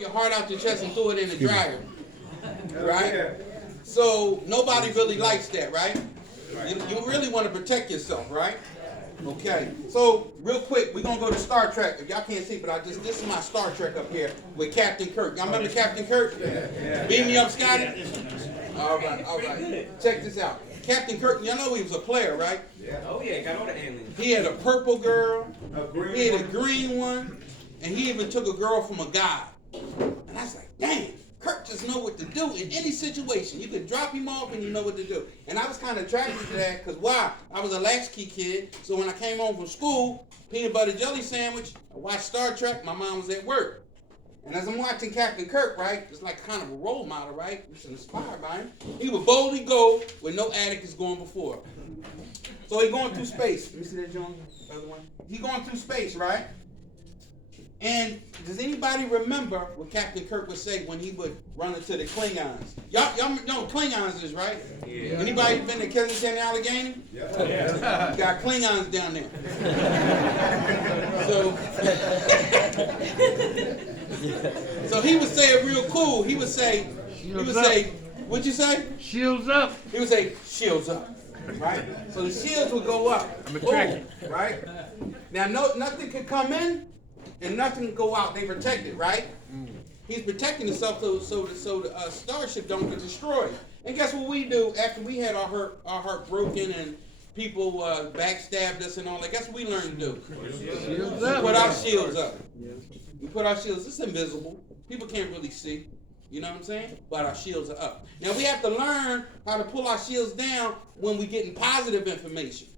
your heart out your chest and throw it in the dryer, right? So nobody really likes that, right? You really want to protect yourself, right? Okay, so real quick, we're gonna go to Star Trek. If y'all can't see, but this is my Star Trek up here with Captain Kirk. Y'all remember Captain Kirk? Yeah. Beam me up, Scotty. All right. Check this out. Captain Kirk, y'all know he was a player, right? Yeah. Oh yeah, got all the aliens. He had a purple girl, he had a green one, and he even took a girl from a guy. And I was like, dang, Kirk just know what to do in any situation. You could drop him off and you know what to do. And I was kind of attracted to that because why? I was a latchkey kid, so when I came home from school, peanut butter jelly sandwich, I watched Star Trek, my mom was at work. And as I'm watching Captain Kirk, right, it's like kind of a role model, right? It's inspired by him. He would boldly go where no addict is going before. So he's going through space. Let me see that, John. Other one. He's going through space, right? And does anybody remember what Captain Kirk would say when he would run into the Klingons? Y'all know what Klingons is, right? Yeah. Anybody been to Kensington, Allegheny? Yeah. You got Klingons down there. So he would say it real cool. He would say, what'd you say? Shields up. He would say, shields up. Right? So the shields would go up. I'm attracted. Right? Now nothing could come in and nothing can go out. They protect it, right? He's protecting himself so the starship don't get destroyed. And guess what we do after we had our heart broken and people backstabbed us and all that? Guess what we learned to do? Shields up. Put our shields up. We put our shields. It's invisible. People can't really see. You know what I'm saying? But our shields are up. Now we have to learn how to pull our shields down when we're getting positive information.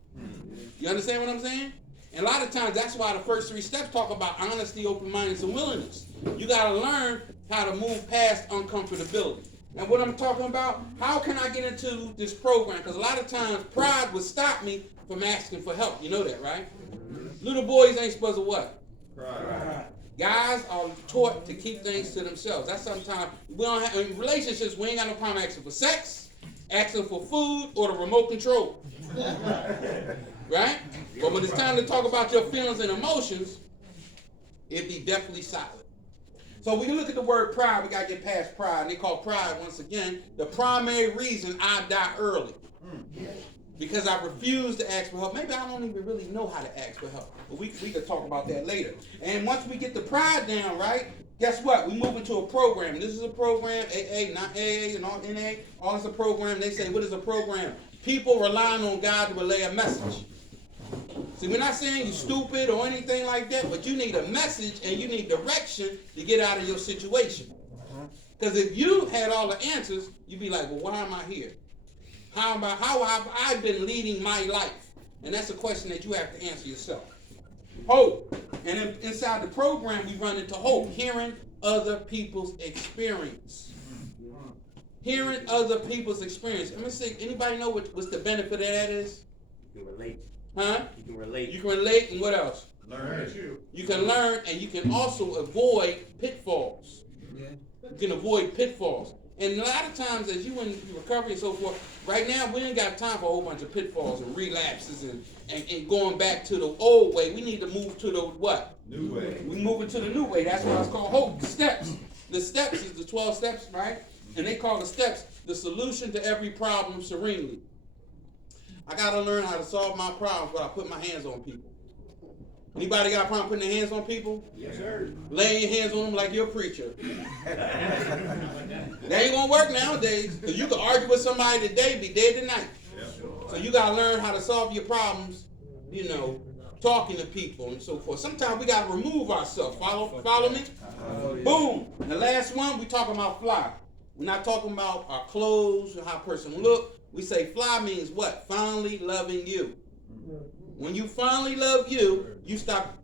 You understand what I'm saying? And a lot of times, that's why the first 3 steps talk about honesty, open-mindedness, and willingness. You got to learn how to move past uncomfortability. And what I'm talking about, how can I get into this program? Because a lot of times, pride would stop me from asking for help. You know that, right? Little boys ain't supposed to what? Pride. Guys are taught to keep things to themselves. That's sometimes, we don't have, in relationships, we ain't got no problem asking for sex, asking for food, or the remote control. Right? But when it's time to talk about your feelings and emotions, it'd be definitely silent. So when you look at the word pride, we got to get past pride. And they call pride, once again, the primary reason I die early. Because I refuse to ask for help. Maybe I don't even really know how to ask for help. But we could talk about that later. And once we get the pride down, right, guess what? We move into a program. This is a program, AA, not AA, and all NA. All is a program. They say, what is a program? People relying on God to relay a message. See, we're not saying you're stupid or anything like that, but you need a message and you need direction to get out of your situation. Because if you had all the answers, you'd be like, well, why am I here? How have I been leading my life? And that's a question that you have to answer yourself. Hope. And inside the program, we run into hope, hearing other people's experience. Hearing other people's experience. Let me see, anybody know what's the benefit of that is? You can relate. Huh? You can relate. You can relate, and what else? Learn. You can learn, and you can also avoid pitfalls. Yeah. You can avoid pitfalls. And a lot of times, as you in recovery and so forth, right now we ain't got time for a whole bunch of pitfalls and relapses and going back to the old way. We need to move to the what? New way. We moving to the new way. That's why it's called hope. The steps. The steps is the 12 steps, right? And they call the steps the solution to every problem serenely. I got to learn how to solve my problems without putting my hands on people. Anybody got a problem putting their hands on people? Yes, sir. Laying your hands on them like you're a preacher. That ain't going to work nowadays. Because you can argue with somebody today, be dead tonight. Yep. So you got to learn how to solve your problems, talking to people and so forth. Sometimes we got to remove ourselves. Follow me? Boom. And the last one, we talking about fly. We're not talking about our clothes or how a person look. We say fly means what? Finally loving you. When you finally love you, you stop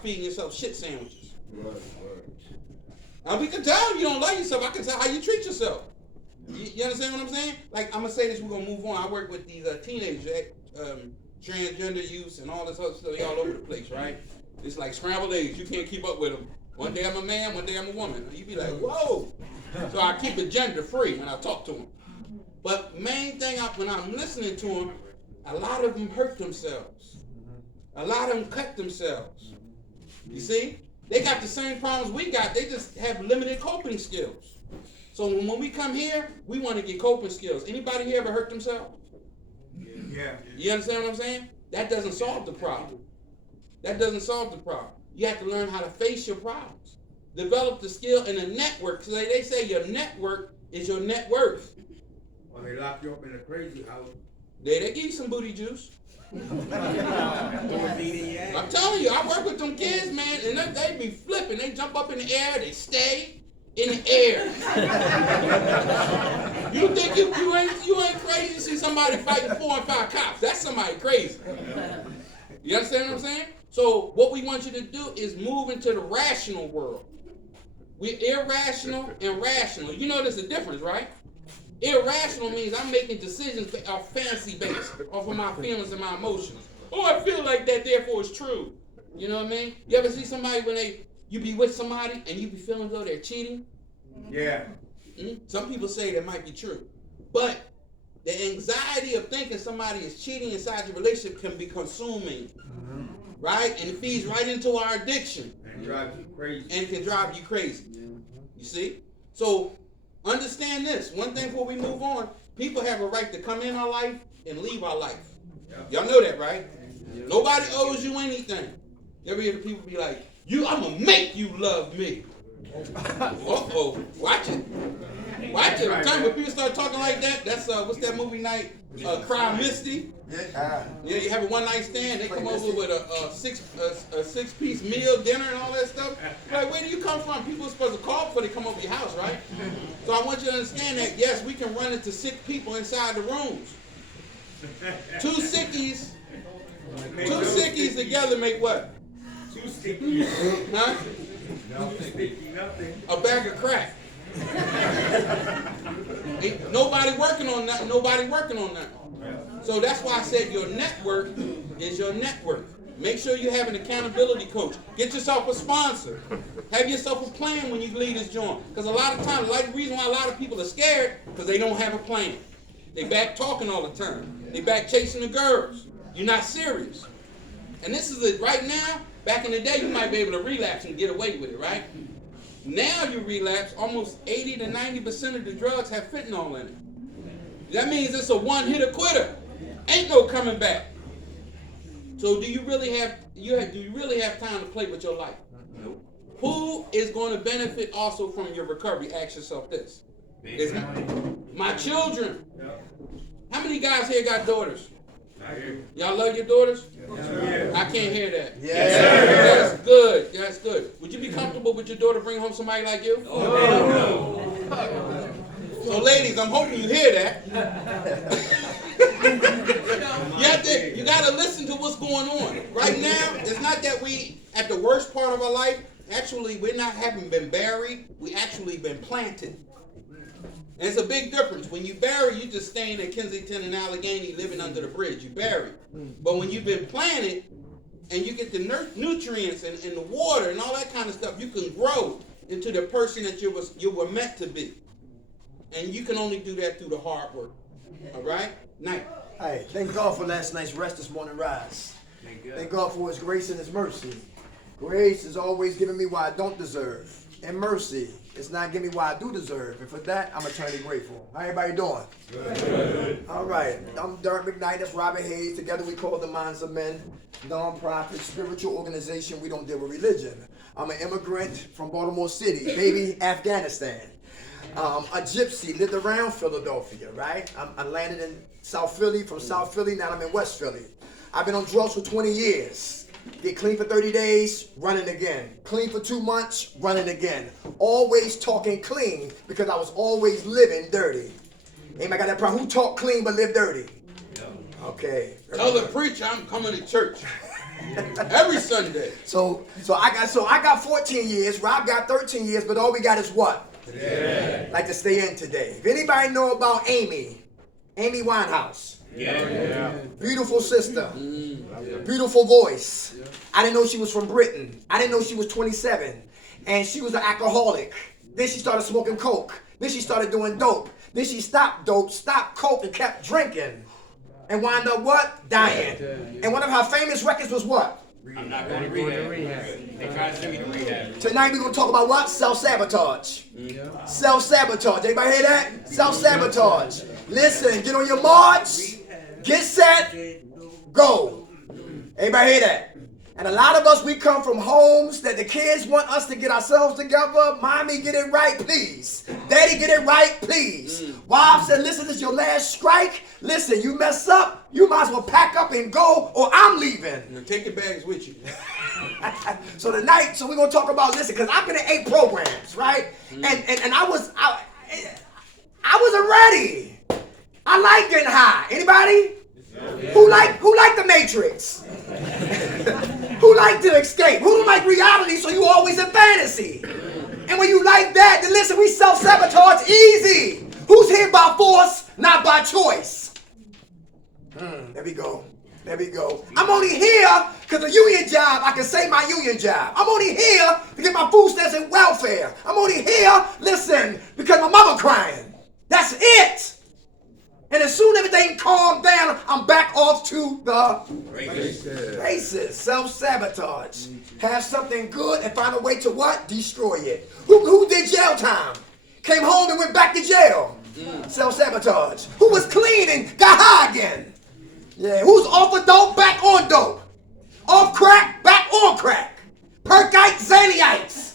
feeding yourself shit sandwiches. And we can tell you don't love yourself. I can tell how you treat yourself. You understand what I'm saying? Like, I'm going to say this, we're going to move on. I work with these teenagers, transgender youths and all this other stuff. They all over the place, right? It's like scrambled eggs. You can't keep up with them. One day I'm a man, one day I'm a woman. You be like, whoa. So I keep it gender free when I talk to them. But main thing, when I'm listening to them, a lot of them hurt themselves. A lot of them cut themselves. You see? They got the same problems we got. They just have limited coping skills. So when we come here, we want to get coping skills. Anybody here ever hurt themselves? Yeah. You understand what I'm saying? That doesn't solve the problem. That doesn't solve the problem. You have to learn how to face your problems. Develop the skill in a network. So they say your network is your net worth. Or they lock you up in a crazy house. They give you some booty juice. I'm I'm telling you, I work with them kids, man, and they be flipping. They jump up in the air, they stay in the air. You think you ain't crazy to see somebody fighting 4 and 5 cops? That's somebody crazy. You understand what I'm saying? So what we want you to do is move into the rational world. We're irrational and rational. You know there's a difference, right? Irrational means I'm making decisions off fantasy based, off of my feelings and my emotions. Oh, I feel like that, therefore it's true. You know what I mean? You ever see somebody when you be with somebody and you be feeling as though they're cheating? Yeah. Some people say that might be true. But the anxiety of thinking somebody is cheating inside your relationship can be consuming. Right? And it feeds right into our addiction. And drives you crazy. And can drive you crazy. You see? So understand this. One thing before we move on, people have a right to come in our life and leave our life. Y'all know that, right? Nobody owes you anything. You ever hear the people be like, I'm going to make you love me. Uh-oh. Watch it. Watch it. I'm telling you, when people start talking like that, that's, what's that movie night? Cry Misty. Yeah, you have a one-night stand. They come over with a six-piece meal, dinner, and all that stuff. Like, where do you come from? People are supposed to call before they come over your house, right? So I want you to understand that, yes, we can run into sick people inside the rooms. Two sickies together make what? Too sticky. Huh? Too sticky, nothing. A bag of crack. Ain't nobody working on that. Nobody working on that. So that's why I said your network is your network. Make sure you have an accountability coach. Get yourself a sponsor. Have yourself a plan when you leave this joint. Because a lot of times, the reason why a lot of people are scared, because they don't have a plan. They back talking all the time. They back chasing the girls. You're not serious. And this is it right now. Back in the day, you might be able to relapse and get away with it, right? Now you relapse, almost 80 to 90% of the drugs have fentanyl in it. That means it's a one-hitter quitter. Ain't no coming back. So do you really have time to play with your life? Nope. Who is going to benefit also from your recovery? Ask yourself this. Is my children. How many guys here got daughters? Y'all love your daughters? I can't hear that. That's good. That's good. Would you be comfortable with your daughter bring home somebody like you? No. So ladies, I'm hoping you hear that. You got to listen to what's going on. Right now, it's not that we at the worst part of our life. Actually, we're not having been buried. We actually been planted. And it's a big difference. When you bury, you just staying in Kensington and Allegheny living under the bridge. You buried. But when you've been planted and you get the nutrients and the water and all that kind of stuff, you can grow into the person that you were meant to be. And you can only do that through the hard work. All right? Night. Hey, thank God for last night's rest, this morning rise. Thank God for His grace and His mercy. Grace is always giving me what I don't deserve. And mercy is not giving me what I do deserve. And for that, I'm eternally grateful. How everybody doing? Good. All right. I'm Derek McKnight. That's Robert Hayes. Together we call the Minds of Men. Non-profit, spiritual organization. We don't deal with religion. I'm an immigrant from Baltimore City, baby, Afghanistan. A gypsy, lived around Philadelphia, right? I landed in South Philly, from South Philly, now I'm in West Philly. I've been on drugs for 20 years. Get clean for 30 days, running again. Clean for 2 months, running again. Always talking clean because I was always living dirty. Anybody got that problem? Who talk clean but live dirty? Okay. Tell the preacher I'm coming to church every Sunday. So I got 14 years, Rob got 13 years, but all we got is what? Today. Like to stay in today. If anybody know about Amy Winehouse. Yeah. Beautiful sister. Beautiful voice. I didn't know she was from Britain. I didn't know she was 27. And she was an alcoholic. Then she started smoking coke. Then she started doing dope. Then she stopped dope, stopped coke, and kept drinking. And wound up what? Dying. And one of her famous records was what? I'm not going to rehab. They try to send me to rehab. Tonight we're going to talk about what? Self-sabotage. Self-sabotage. Anybody hear that? Self-sabotage. Listen, get on your march. Get set. Go. Everybody hear that? And a lot of us, we come from homes that the kids want us to get ourselves together. Mommy, get it right, please. Daddy, get it right, please. Wives said, listen, this is your last strike. Listen, you mess up, you might as well pack up and go, or I'm leaving. Now take your bags with you. So tonight, we're going to talk about, listen, because I've been in 8 programs, right? And I wasn't ready. I like getting high. Anybody? Who like the Matrix? Who like to escape? Who don't like reality, so you always in fantasy? And when you like that, then listen, we self-sabotage easy. Who's here by force, not by choice? There we go. There we go. I'm only here because the union job, I can say my union job. I'm only here to get my food stamps and welfare. I'm only here, listen, because my mama crying. That's it. And as soon as everything calmed down, I'm back off to the races. Self-sabotage. Have something good and find a way to what? Destroy it. Who did jail time? Came home and went back to jail. Self-sabotage. Who was clean and got high again? Yeah. Who's off of dope, back on dope? Off crack, back on crack. Perkites, Xanniites.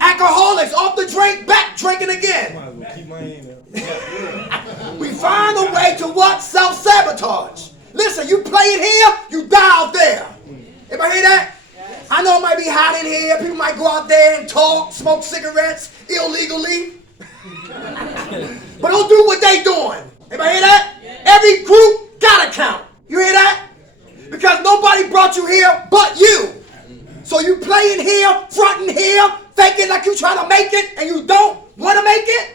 Alcoholics, off the drink, back drinking again. We find a way to what? Self-sabotage. Listen, you play it here, you die out there. Everybody hear that? I know it might be hot in here. People might go out there and talk, smoke cigarettes illegally. But don't do what they doing. Everybody hear that? Every group gotta count. You hear that? Because nobody brought you here but you. So you playing here, fronting here, faking like you trying to make it, and you don't want to make it?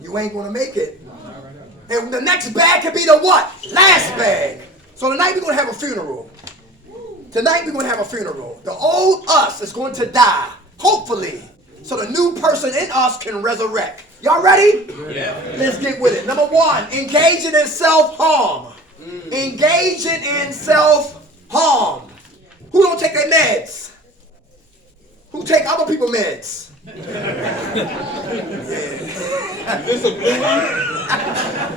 You ain't going to make it. And the next bag could be the what? Last bag. So tonight we're going to have a funeral. Tonight we're going to have a funeral. The old us is going to die, hopefully, so the new person in us can resurrect. Y'all ready? Yeah. Let's get with it. Number 1, engaging in self-harm. Engaging in self-harm. Who don't take their meds? Who take other people's meds? Is this a blue one?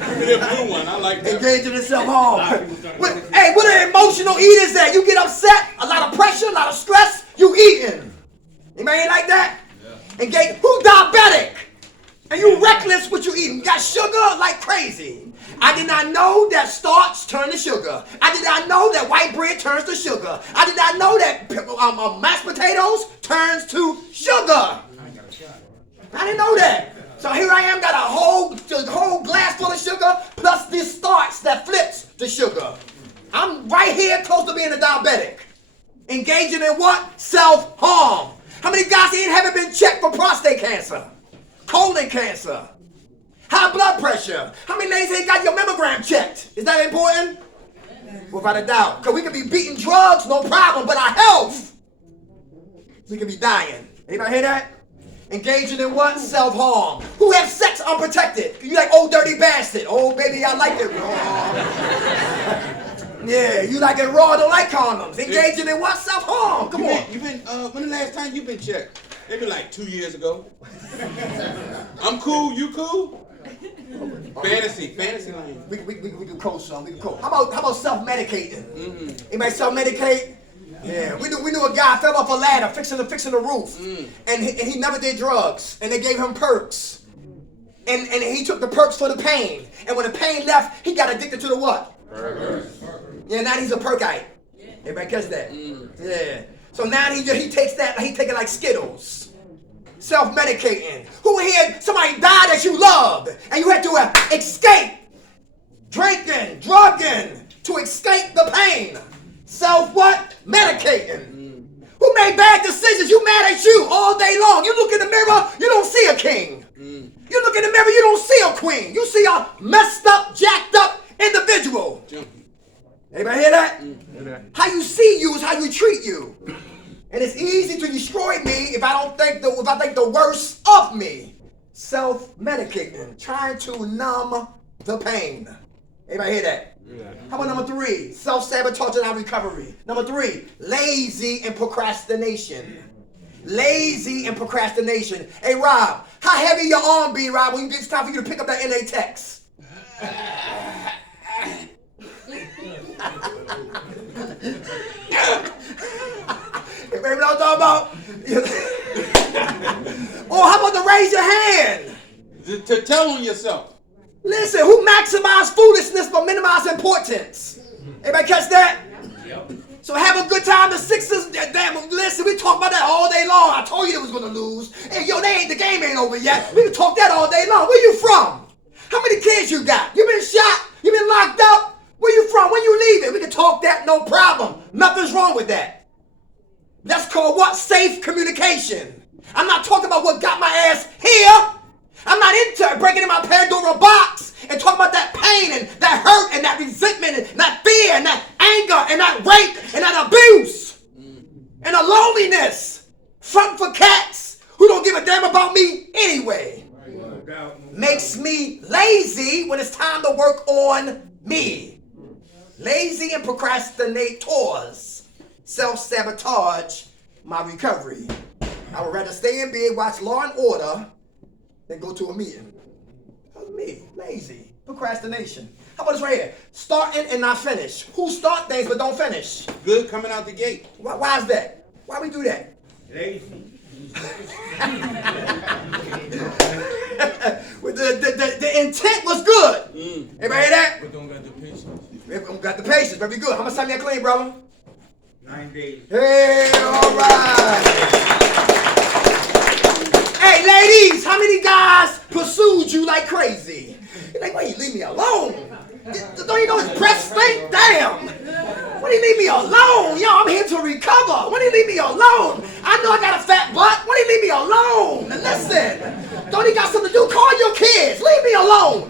Give me that blue one. I like that. Engaging in self-harm. Hey, what an emotional eat is that? You get upset, a lot of pressure, a lot of stress, you eating. Anybody ain't like that? Yeah. Engage. Who diabetic? And you reckless what you eating. You got sugar like crazy. I did not know that starch turned to sugar. I did not know that white bread turns to sugar. I did not know that mashed potatoes turns to sugar. I didn't know that. So here I am, got a whole glass full of sugar plus this starch that flips to sugar. I'm right here close to being a diabetic. Engaging in what? Self-harm. How many guys here haven't been checked for prostate cancer? Colon cancer? High blood pressure? How many ladies ain't got your mammogram checked? Is that important? Without a doubt. Because we could be beating drugs, no problem, but our health, we could be dying. Anybody hear that? Engaging in what? Self-harm. Who have sex unprotected? You like old dirty bastard. Oh, baby, I like it raw. Yeah, you like it raw, don't like condoms. Engaging in what? Self-harm. Come on. When the last time you been checked? Maybe like 2 years ago. I'm cool, you cool? Fantasy lane. We do coach some. We do coach. How about self-medicating? Anybody self-medicate? Yeah, we knew a guy fell off a ladder fixing the roof, and he never did drugs, and they gave him perks, and he took the perks for the pain, and when the pain left, he got addicted to the what? Yeah, now he's a perkite. Everybody catch that? Yeah. So now he takes that, he take it like Skittles. Self-medicating. Who here, somebody died that you loved, and you had to escape drinking, drugging to escape the pain. Self what? Medicating. Who made bad decisions? You mad at you all day long. You look in the mirror, you don't see a king. You look in the mirror, you don't see a queen. You see a messed up, jacked up individual. Anybody hear that? How you see you is how you treat you. And it's easy to destroy me if I think the worst of me. Self-medicating, trying to numb the pain. Anybody hear that? How about number 3? Self-sabotage and recovery. Number 3, lazy and procrastination. Lazy and procrastination. Hey, Rob, how heavy your arm be, Rob, when it's time for you to pick up that NA text? Hey, baby, what I'm talking about? Or how about to raise your hand? To tell on yourself. Listen, who maximize foolishness but minimize importance? Everybody catch that? Yep. So have a good time. The Sixers, damn, listen, we talk about that all day long. I told you they was gonna lose. Hey, yo, the game ain't over yet. We can talk that all day long. Where you from? How many kids you got? You been shot? You been locked up? Where you from? When you leaving? We can talk that, no problem. Nothing's wrong with that. That's called what? Safe communication. I'm not talking about what got my ass here. I'm not into breaking in my Pandora box and talking about that pain and that hurt and that resentment and that fear and that anger and that rape and that abuse and the loneliness. Front for cats who don't give a damn about me anyway. Makes me lazy when it's time to work on me. Lazy and procrastinators self-sabotage my recovery. I would rather stay in bed, watch Law and Order, than go to a meeting. That's me, lazy, procrastination. How about this right here? Starting and not finish. Who start things but don't finish? Good coming out the gate. Why is that? Why we do that? Lazy. With the intent was good. Everybody hear that? But don't got the patience. We got the patience. Very good. How much time you clean, brother? 9 days. Hey, all right. Hey, ladies, how many guys pursued you like crazy? You're like, why you leave me alone? Don't you know his breath stink? Damn. Why do you leave me alone? Yo, I'm here to recover. Why do you leave me alone? I know I got a fat butt. Why do you leave me alone? Now listen, don't you got something to do? Call your kids. Leave me alone.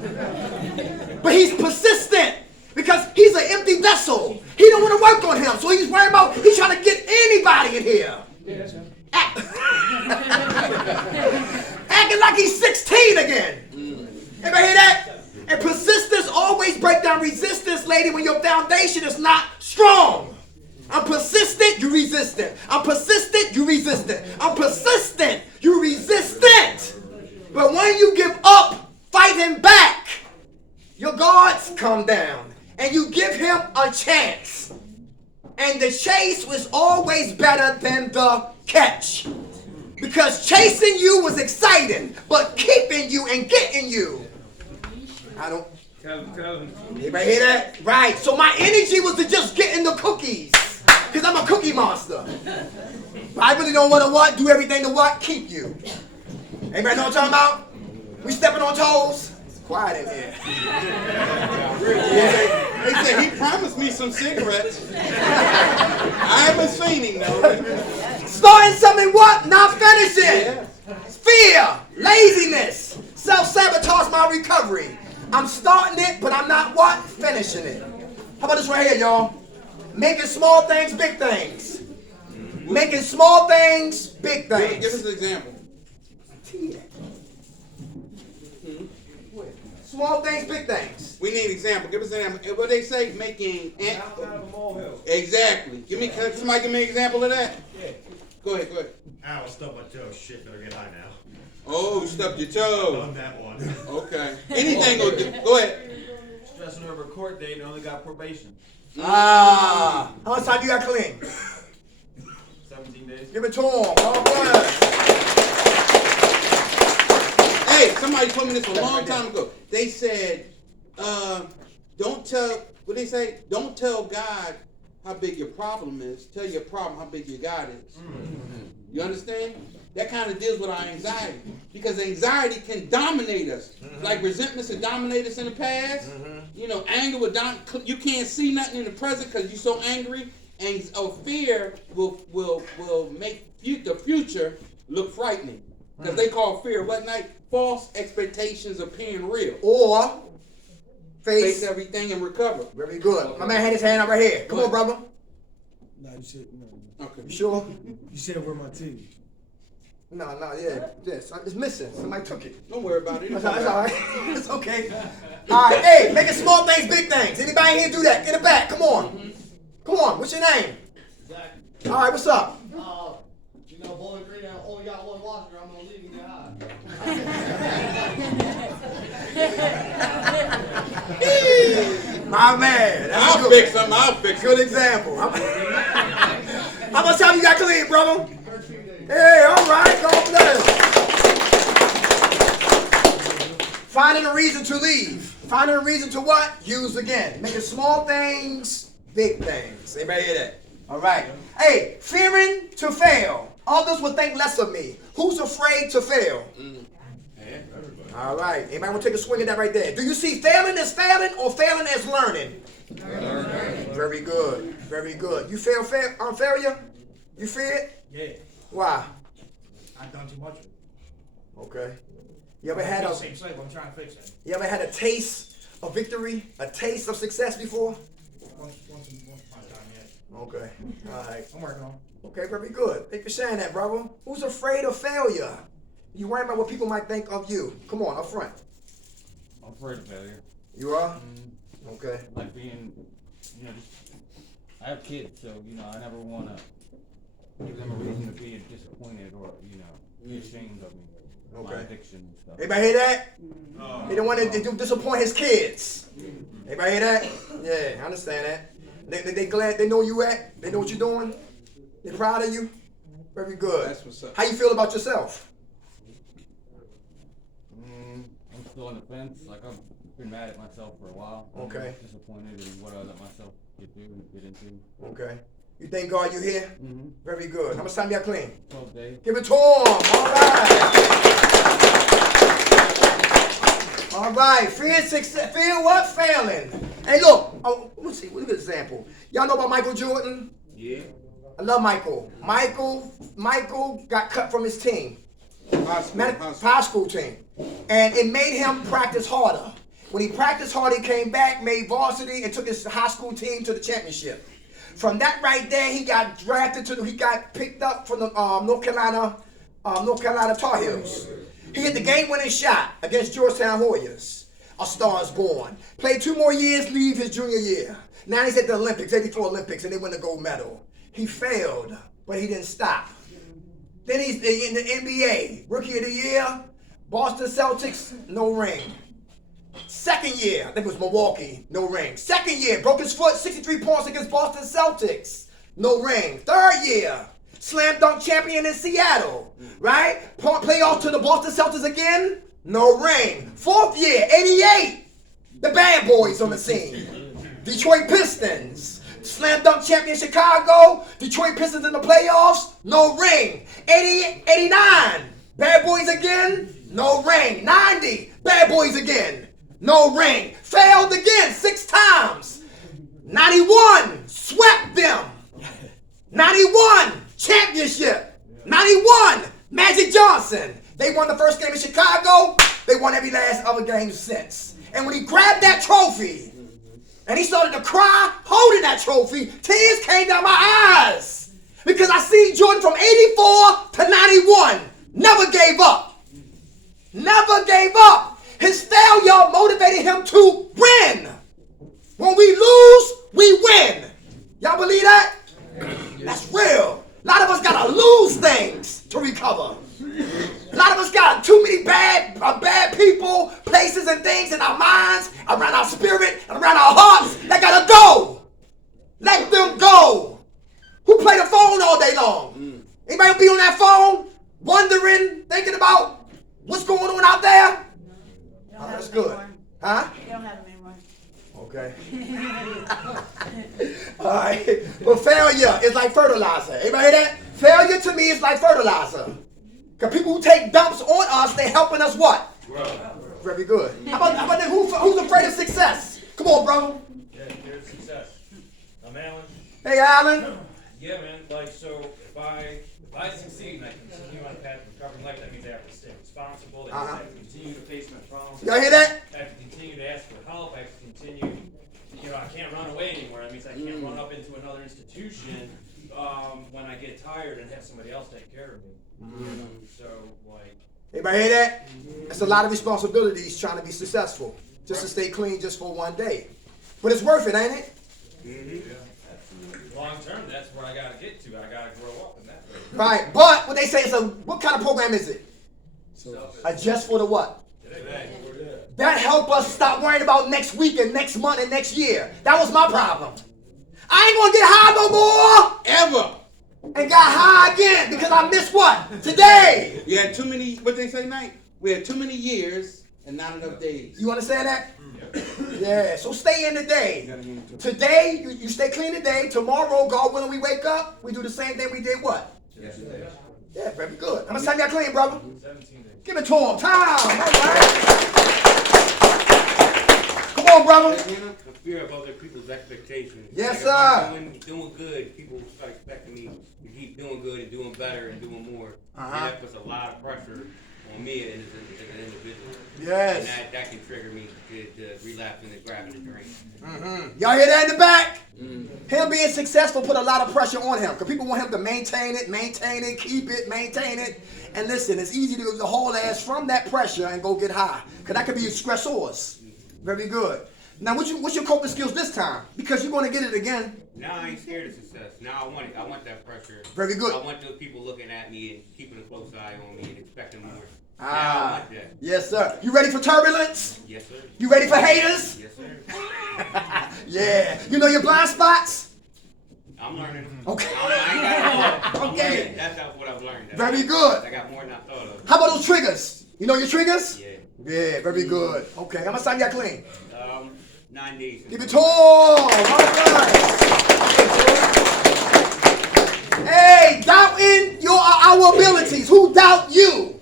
But he's persistent because he's an empty vessel. He don't want to work on him, so he's worried about, he's trying to get anybody in here. Acting like he's 16 again. Everybody hear that? And persistence always break down resistance, lady, when your foundation is not strong. I'm persistent, you resistant. I'm persistent, you resistant. I'm persistent, you resistant. But when you give up fighting back, your guards come down and you give him a chance. And the chase was always better than the catch. Because chasing you was exciting, but keeping you and getting you. I don't. Tell him. Anybody hear that? Right. So my energy was to just get in the cookies. Because I'm a cookie monster. But I really don't want to what? Do everything to what? Keep you. Anybody know what I'm talking about? We stepping on toes? It's quiet in here. Yeah. They said he promised me some cigarettes. I haven't seen him though. Starting something what? Not finishing. Yeah. Fear, laziness, self-sabotage my recovery. I'm starting it, but I'm not what? Finishing it. How about this right here, y'all? Making small things big things. Making small things big things. Give us an example. Small things, big things. We need an example. Give us an example. What they say, making. Exactly. Can somebody give me an example of that? Yeah. Go ahead. Ow, stubbed my toe. Shit, better get high now. Oh, you stubbed your toe. On that one. Okay. Anything will do. Go ahead. Stressing over a court date and only got probation. How much time you got clean? 17 days. Give it to him. All good. Hey, somebody told me this a long time ago. They said, don't tell, what they say? Don't tell God how big your problem is. Tell your problem how big your God is. You understand? That kind of deals with our anxiety. Because anxiety can dominate us. Like resentment can dominate us in the past. You know, anger will you can't see nothing in the present because you're so angry. And fear will make the future look frightening. Because they call fear what night? False expectations appearing real. Or face everything and recover. Very good. My man had his hand up right here. Come on, brother. No, you said no. Okay. You sure? You said where my teeth. No, yeah. It's missing. Somebody took it. Don't worry about it. That's all right. It's okay. All right, hey, making small things big things. Anybody here do that? In the back, come on. Come on, what's your name? Zach. All right, what's up? Bowling Green, I only got one washer. I'm gonna leave you there high. My man. That's I'll fix them. I'll fix them. good example. How much time you got clean, brother? Hey, all right, God bless. Finding a reason to leave. Finding a reason to what? Use again. Making small things big things. Anybody hear that? All right. Hey, fearing to fail. Others will think less of me. Who's afraid to fail? All right. Anybody want to take a swing at that right there? Do you see failing as failing or failing as learning? Very good. Very good. You fail on failure? You fear it? Yeah. Why? I've done too much of it. Okay. You ever had a Same cycle, I'm trying to fix it. You ever had a taste of victory? A taste of success before? Once upon a time, yeah. Okay. All right. I'm working on it. Okay, very good. Thank you for sharing that, brother. Who's afraid of failure? You worry about what people might think of you. Come on, up front. I'm afraid of failure. You are? Okay. Like being, I have kids, so, I never want to give them a reason to be disappointed or, be ashamed of me. My Okay. addiction and stuff. Anybody hear that? He don't want to disappoint his kids. Anybody hear that? Yeah, I understand that. They glad they know you at. They know what you're doing. They're proud of you. Very good. That's what's up. How you feel about yourself? I'm still on the fence. Like, I've been mad at myself for a while. Okay. I'm disappointed in what I let myself get into. Okay. You thank God you're here? Mm-hmm. Very good. How much time you got clean? 12 days. Give it to him. All right. All right. Fear success. Fear what? Failing. Hey, look. Oh, let's see. Look at this example. Y'all know about Michael Jordan? Yeah. I love Michael. Michael got cut from his team. High school team. And it made him practice harder. When he practiced harder, he came back, made varsity, and took his high school team to the championship. From that right there, he got picked up from the North Carolina Tar Heels. He hit the game-winning shot against Georgetown Hoyas. A Star is Born. Played 2 more years, leave his junior year. Now he's at the Olympics, 84 Olympics, and they win the gold medal. He failed, but he didn't stop. Then he's in the NBA, Rookie of the Year, Boston Celtics, no ring. Second year, I think it was Milwaukee, no ring. Second year, broke his foot, 63 points against Boston Celtics, no ring. Third year, slam dunk champion in Seattle, right? Playoff to the Boston Celtics again, no ring. Fourth year, 88, the bad boys on the scene. Detroit Pistons, slam dunk champion Chicago, Detroit Pistons in the playoffs, no ring. 88, 89, bad boys again, no ring. 90, bad boys again, no ring. Failed again 6 times. 91, swept them. 91, championship. 91, Magic Johnson. They won the first game in Chicago. They won every last other game since. And when he grabbed that trophy, and he started to cry holding that trophy, tears came down my eyes. Because I see Jordan from 84 to 91. Never gave up. Never gave up. His failure motivated him to win. When we lose, we win. Y'all believe that? That's real. A lot of us gotta lose things to recover. A lot of us got too many bad people, places, and things in our minds, around our spirit, and around our hearts that gotta go. Let them go. Who play the phone all day long? Anybody be on that phone, wondering, thinking about what's going on out there? Oh, that's good. Huh? You don't have them anymore. Okay. All right. Well, failure is like fertilizer. Anybody hear that? Failure to me is like fertilizer. Because people who take dumps on us, they're helping us what? Grow. Very good. How about who's afraid of success? Come on, bro. Yeah, here's success. I'm Alan. Hey, Alan. Yeah, man. So if I succeed and I continue on a path of recovering life, that means I have to stay responsible. That means I have to continue to face my problems. Y'all hear that? I have to continue to ask for help. I have to continue. I can't run away anymore. That means I can't run up into another institution when I get tired and have somebody else take care of me. So Anybody hear that? It's a lot of responsibilities trying to be successful, just to stay clean just for one day. But it's worth it, ain't it? Long term, that's where I gotta get to. I gotta grow up in that way. Right. But what they say is what kind of program is it? A just for the what? That help us stop worrying about next week and next month and next year. That was my problem. I ain't gonna get high no more. Ever. And got high again because I missed what? Today. We had too many, what they say, Knight? We had too many years and not enough days. You understand that? Yeah, so stay in the day. Today, you stay clean today. Tomorrow, God willing, we wake up, we do the same thing we did what? Yesterday. Yeah, very good. How much time you got clean, brother? 17 days. Give it to him. Time. All right. Come on, brother. I fear of other people's expectations. Yes, Like, sir. if I'm doing good, people start expecting me to keep doing good and doing better and doing more. Uh-huh. And that puts a lot of pressure on me as an individual. Yes. And that can trigger me to relapse into grabbing a drink. Mm-hmm. Y'all hear that in the back? Him being successful put a lot of pressure on him because people want him to maintain it, keep it, maintain it. And listen, it's easy to haul ass from that pressure and go get high because that could be stressors. Very good. Now, what's your coping skills this time? Because you're going to get it again. Now I ain't scared of success. Now I want it. I want that pressure. Very good. I want those people looking at me and keeping a close eye on me and expecting more. Now I Ah, want that. yes, sir. You ready for turbulence? Yes, sir. You ready for haters? Yes, sir. Yeah. You know your blind spots? I'm learning. Okay. I ain't got it all. I'm Okay. learning. That's what I've learned. Very good. I got more than I thought of. How about those triggers? You know your triggers? Yeah. Yeah, very good. Okay, how much time you got clean? 9 days. Give it to him. All right. Hey, doubting our abilities. Who doubt you?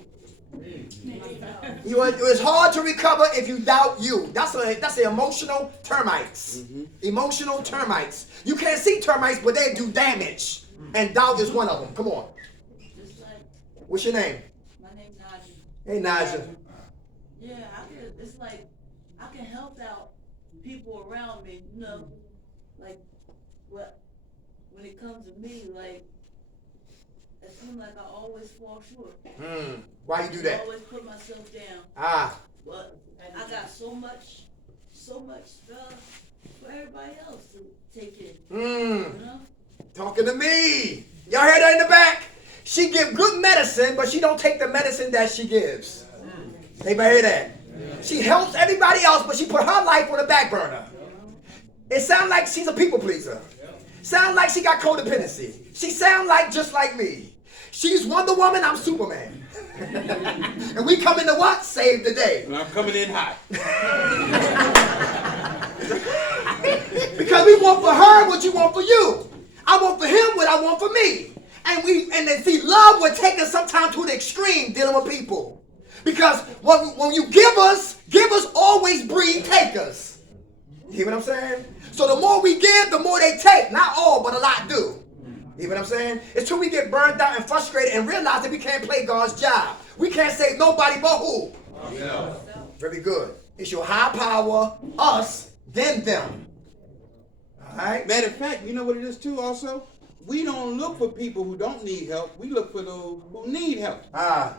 It's hard to recover if you doubt you. That's the emotional termites. Emotional termites. You can't see termites, but they do damage. And doubt is one of them. Come on. What's your name? My name's Naja. Hey, Naja. Yeah, it's like I can help out people around me, you know, like when it comes to me, like it seems like I always fall short. Why you do that? I always put myself down. Ah. But I got so much stuff for everybody else to take in. You know? Talking to me. Y'all hear that in the back? She give good medicine, but she don't take the medicine that she gives. Anybody hear that? She helps everybody else, but she put her life on the back burner. It sounds like she's a people pleaser. Sounds like she got codependency. She sounds like just like me. She's Wonder Woman, I'm Superman. And we come in to what? Save the day. And I'm coming in hot. Because we want for her what you want for you. I want for him what I want for me. And then see, love will take us sometimes to the extreme dealing with people. Because when you give us always breed takers. You hear what I'm saying? So the more we give, the more they take. Not all, but a lot do. You hear what I'm saying? It's till we get burned out and frustrated and realize that we can't play God's job. We can't save nobody but who? Yeah. Very good. It's your high power, us, then them. All right? Matter of fact, you know what it is too also? We don't look for people who don't need help. We look for those who need help. Ah.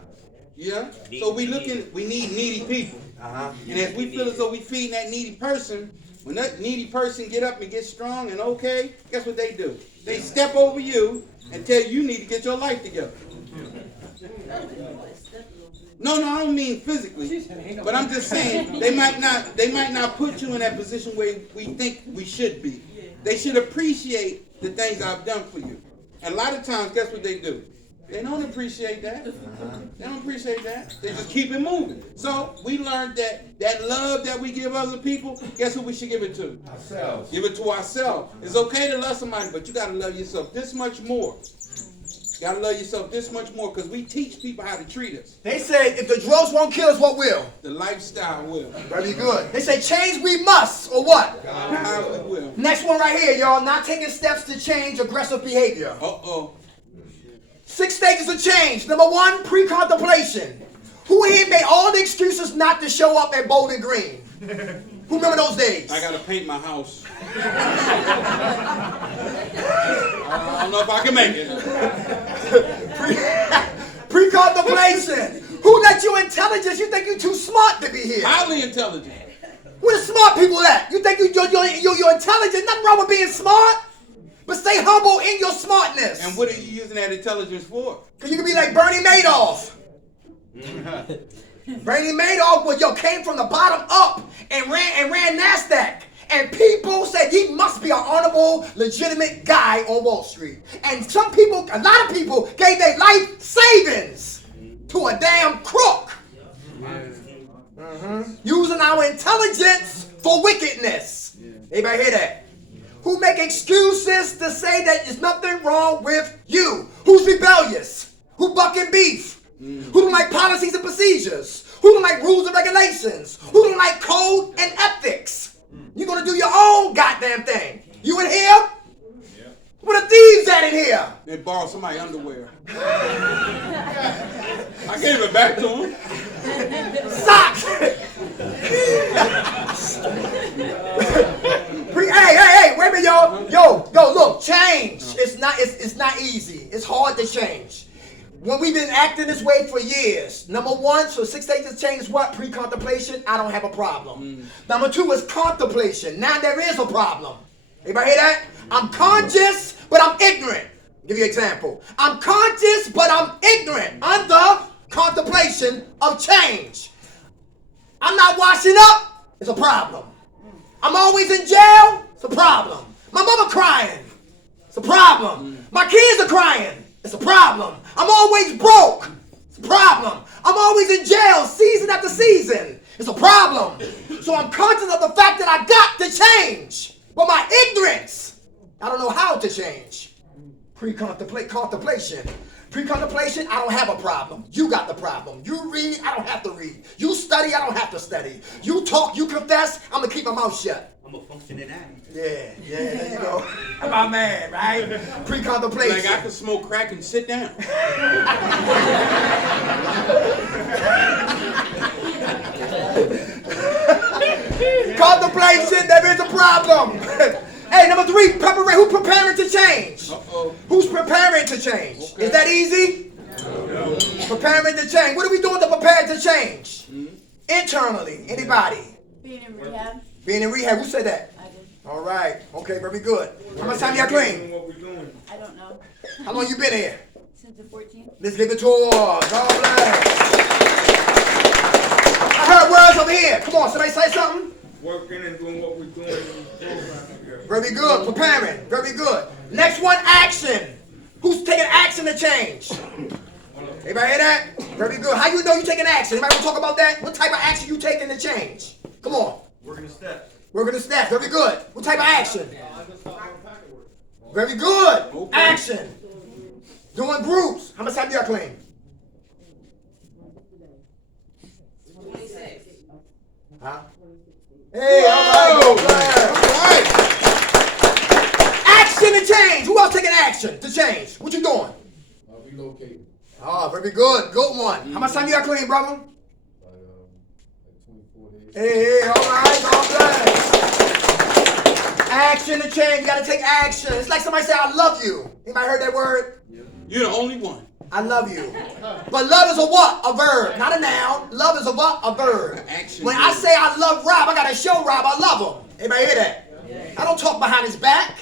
Yeah? So we need needy people. Uh-huh. And if we feel as though we feeding that needy person, when that needy person get up and get strong and okay, guess what they do? They step over you and tell you need to get your life together. No, I don't mean physically, but I'm just saying they might not put you in that position where we think we should be. They should appreciate the things I've done for you. And a lot of times, guess what they do? They don't appreciate that. They don't appreciate that. They just keep it moving. So we learned that love that we give other people, guess who we should give it to? Ourselves. Give it to ourselves. It's okay to love somebody, but you got to love yourself this much more. You got to love yourself this much more because we teach people how to treat us. They say if the drugs won't kill us, what will? The lifestyle will. Very good. They say change we must, or what? How we will. Next one right here, y'all. Not taking steps to change aggressive behavior. Uh-oh. 6 stages of change. Number 1, pre-contemplation. Who here made all the excuses not to show up at Bowling Green? Who remember those days? I gotta paint my house. I don't know if I can make it. Pre-contemplation. Who let you intelligence? You think you're too smart to be here? Highly intelligent. Where the smart people at? You think you're intelligent? Nothing wrong with being smart. But stay humble in your smartness. And what are you using that intelligence for? Because you can be like Bernie Madoff. Bernie Madoff came from the bottom up and ran NASDAQ. And people said he must be an honorable, legitimate guy on Wall Street. And a lot of people gave their life savings to a damn crook. Using our intelligence for wickedness. Anybody hear that? Who make excuses to say that there's nothing wrong with you. Who's rebellious? Who bucking beef? Who don't like policies and procedures? Who don't like rules and regulations? Who don't like code and ethics? You're going to do your own goddamn thing. You in here? Yeah. Where the thieves at in here? They borrowed somebody's underwear. I gave it back to him. Socks! Hey, wait a minute, y'all. Yo, look, change. It's not easy. It's hard to change. When we've been acting this way for years, number one, so 6 stages of change is what? Pre-contemplation, I don't have a problem. Number two is contemplation. Now there is a problem. Anybody hear that? I'm conscious, but I'm ignorant. I'll give you an example. I'm conscious, but I'm ignorant under contemplation of change. I'm not washing up, it's a problem. I'm always in jail, it's a problem. My mother crying, it's a problem. My kids are crying. It's a problem. I'm always broke. It's a problem. I'm always in jail season after season. It's a problem. So I'm conscious of the fact that I got to change. But my ignorance, I don't know how to change. Contemplation. Pre-contemplation, I don't have a problem. You got the problem. You read, I don't have to read. You study, I don't have to study. You talk, you confess, I'm going to keep my mouth shut. I'm a functioning addict. Yeah, there you go. I'm my man, right? Pre-contemplation. Like I could smoke crack and sit down. Contemplation, there is a problem. Hey, number three, who's preparing to change? Who's preparing to change? Okay. Is that easy? No. Preparing to change. What are we doing to prepare to change? Internally, anybody? Being in rehab. Being in rehab, who said that? I did. All right, okay, very good. How much time y'all clean? I don't know. How long you been here? Since the 14th. Let's give it to her. God bless. I heard words over here. Come on, somebody say something. Working and doing what we're doing. Very good, preparing, very good. Next one, action. Who's taking action to change? Anybody hear that? Very good. How you know you taking action? Anybody want to talk about that? What type of action you taking to change? Come on. Working the steps. Working the steps, very good. What type of action? Very good. Okay. Action. Doing groups. How much time do y'all clean? 26. Huh? Hey, all right. Action to change. Who else taking action to change? What you doing? Relocating. Oh, very good. Good one. How much time you got clean, brother? Like 24 days. Hey, all right. God bless. Action to change. You got to take action. It's like somebody say, I love you. Anybody heard that word? You're the only one. I love you. But love is a what? A verb, not a noun. Love is a what? A verb. Action. When I say I love Rob, I got to show Rob I love him. Anybody hear that? I don't talk behind his back.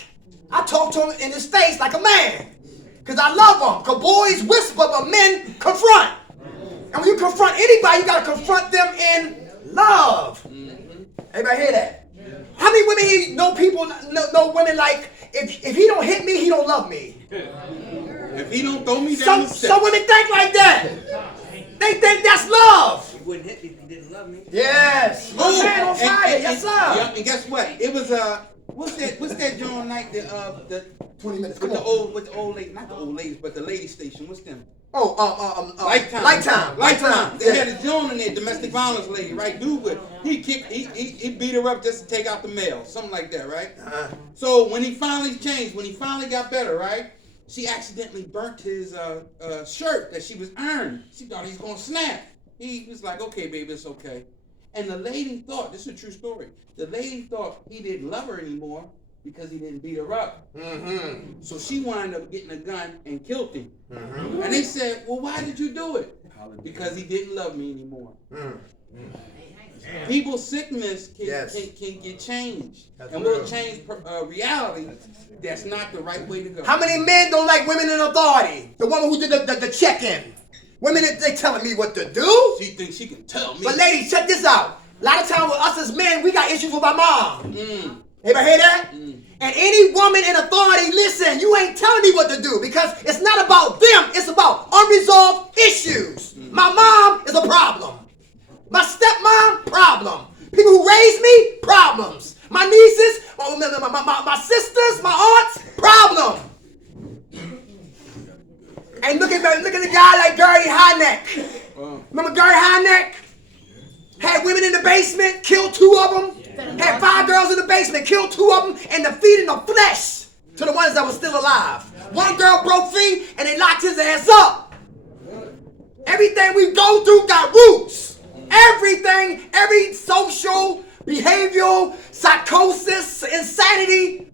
I talk to him in his face like a man. Because I love him. Because boys whisper, but men confront. And when you confront anybody, you got to confront them in love. Anybody hear that? How many women here know people, know women like, if he don't hit me, he don't love me. If he don't throw me down the steps. Some women think like that. They think that's love. You wouldn't hit me if you didn't love me. Yes. My man on fire. Yes, sir. Yeah, and guess what? It was what's that John night? The 20 minutes. with the old lady, not the old ladies, but the lady station. What's them? Lifetime. They had a Joan in there, domestic violence lady, right? Dude, he beat her up just to take out the mail, something like that, right? So when he finally changed, when he finally got better, right? She accidentally burnt his shirt that she was ironing. She thought he was gonna snap. He was like, "Okay, baby, it's okay." And the lady thought, this is a true story. The lady thought he didn't love her anymore because he didn't beat her up. Mm-hmm. So she wound up getting a gun and killed him. Mm-hmm. And they said, well, why did you do it? Because he didn't love me anymore. People's sickness can get changed. That's and real. we'll change reality. That's not the right way to go. How many men don't like women in authority? The woman who did the check-in. Women, they telling me what to do. She thinks she can tell me. But ladies, check this out. A lot of times with us as men, we got issues with our mom. Anybody hear that? And any woman in authority, listen, you ain't telling me what to do because it's not about them. It's about unresolved issues. My mom is a problem. My stepmom, problem. People who raised me, problems. My nieces, my sisters, my aunts, problem. And look at the guy like Gary Hynek. Remember Gary Hynek? Had women in the basement, killed 2 of them. Had 5 girls in the basement, killed 2 of them, and defeated the flesh to the ones that were still alive. 1 girl broke free, and they locked his ass up. Everything we go through got roots. Everything, every social, behavioral, psychosis, insanity,